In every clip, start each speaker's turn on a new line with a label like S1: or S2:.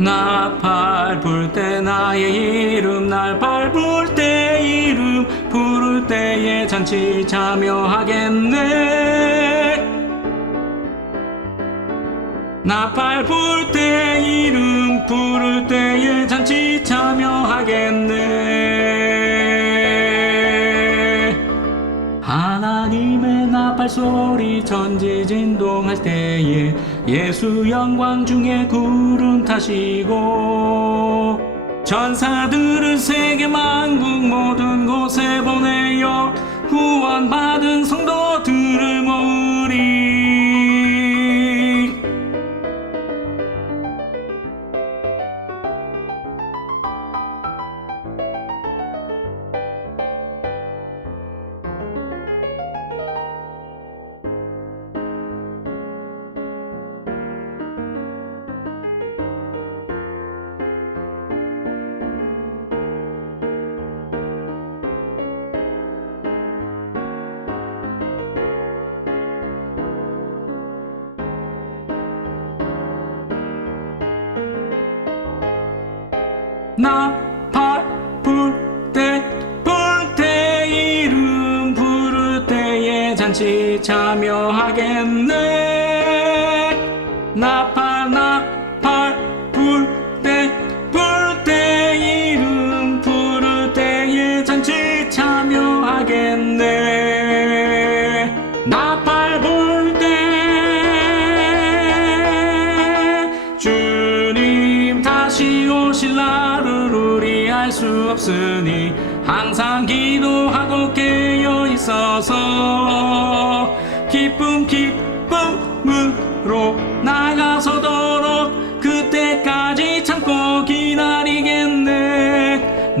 S1: 나 밟을 때 나의 이름 날 밟을 때 이름 부를 때에 잔치 참여하겠네. 나 밟을 때 이름 부를 때에 잔치 참여하겠네. 하나님의 나팔 소리 전지 진동할 때에 예수 영광 중에 구름 타시고 전사들을 세계 만국 모든 곳에 보내어 구원받은 성도 나팔불때불때 이름 부를 때에 잔치 참여하겠네. 나팔 나팔 불 때 불 때 이름 부를 때에 잔치 참여하겠네 수 없으니 항상 기도하고 깨어 있어서 기쁨 기쁨으로 나가서도록 그때까지 참고 기다리겠네.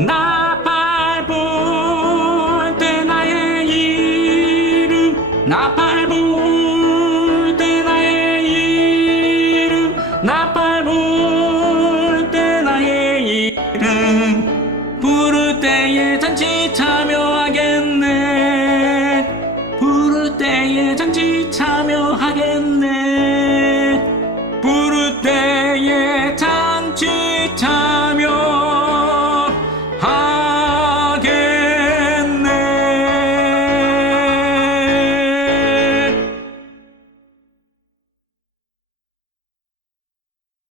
S1: 나 밟을 때 나의 이름 나 밟을 때 나의 이름 나 잔치 참여하겠네. 부를 때에 잔치 참여하겠네.